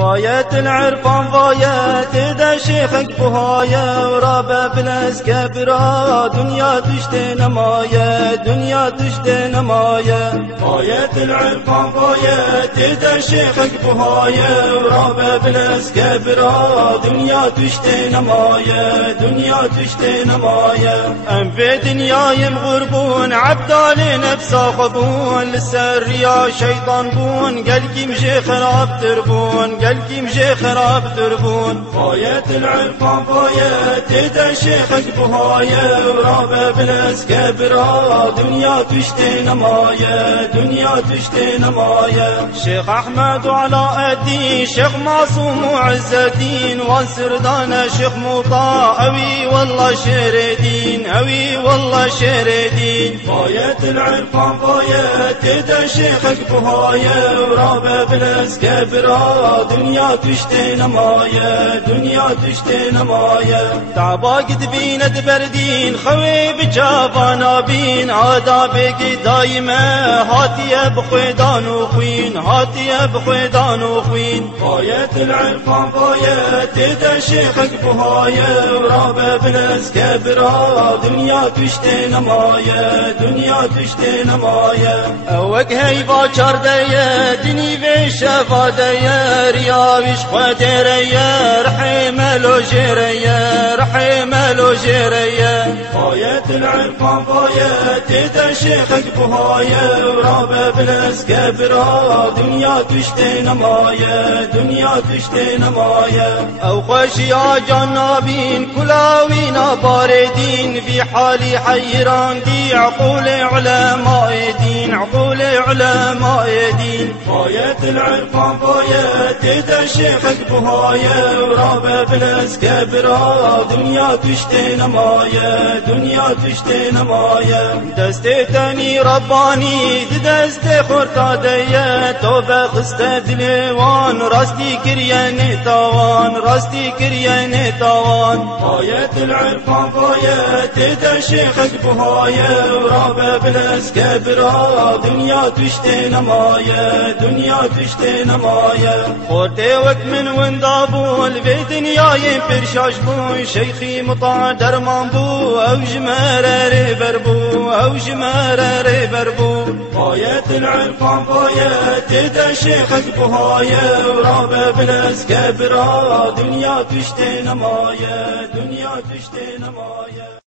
غاية العرفان غاية دا شيخك بهاية ورابع بالاسكابرا دنيا تشتي نماية دنيا تشتي نماية. غاية العرفان غاية دا شيخك بهاية ورابع بالاسكابرا دنيا تشتي نماية دنيا تشتي نماية. ام في دنياي مغربون عبدالي نفسا خبون للسريا شيطان بون قلقي مشي خراب تربون قلبي مشي خراب تربون. غاية العرفان غاية دا شيخك بهاية ورابع بالاسكابرا دنيا تشتي نماية دنيا تشتي نماية. شيخ احمد وعلاء الدين شيخ معصوم وعز الدين وانسردان شيخ مطاع اوي والله شير دين اوي والله شير دين. غاية العرفان غاية دا شيخك بهاية ورابع بالاسكابرا دنيا تشتي نماية دنيا تشتي نماية. تعبا قد بينا دبردين خوي بجابانا بين عذابك دايمة هاتي بخويدان وخوين هاتي بخويدان وخوين. غاية العرفان غاية دا شيخك بهاية ورابع بالاسكابرا دنيا تشتي نماية دنيا تشتي نماية. اوك هيبا چاردية دني بشفا دية رياوش خدرية رحمة لو جرية رحمة لو جرية. غاية العرفان غاية دا شيخك بهاية ورابع بالاسكابرا دنيا تشتي نماية دنيا تشتي نماية. او خوش يا جنابين كلاوينا باردين في حالي حيران دي عقول علماء دين عقول علماء دين. غاية العرفان غاية دا شيخك بهاية ورابع بالاسكابرا دنيا تشتي نماية دنيا تشتي نماية. دستي تاني رباني دستي خورتادية توبة خسته دلوان راستي كرياني تاوان راستي كرياني تاوان. غاية العرفان غاية دا شيخك بهاية ورابع بالاسكابرا دنيا تشتي نماية دنيا تشتي نماية. خورتي وقت من وندابون في دنياي فرشاش بون شيخي مطاع درمان بو او جمارة بربو او جمارة بربو. غاية العرفان غاية دا شيخك بهاية ورابع بالاسكابرا دنيا تشتي نماية دنيا تشتي نماية.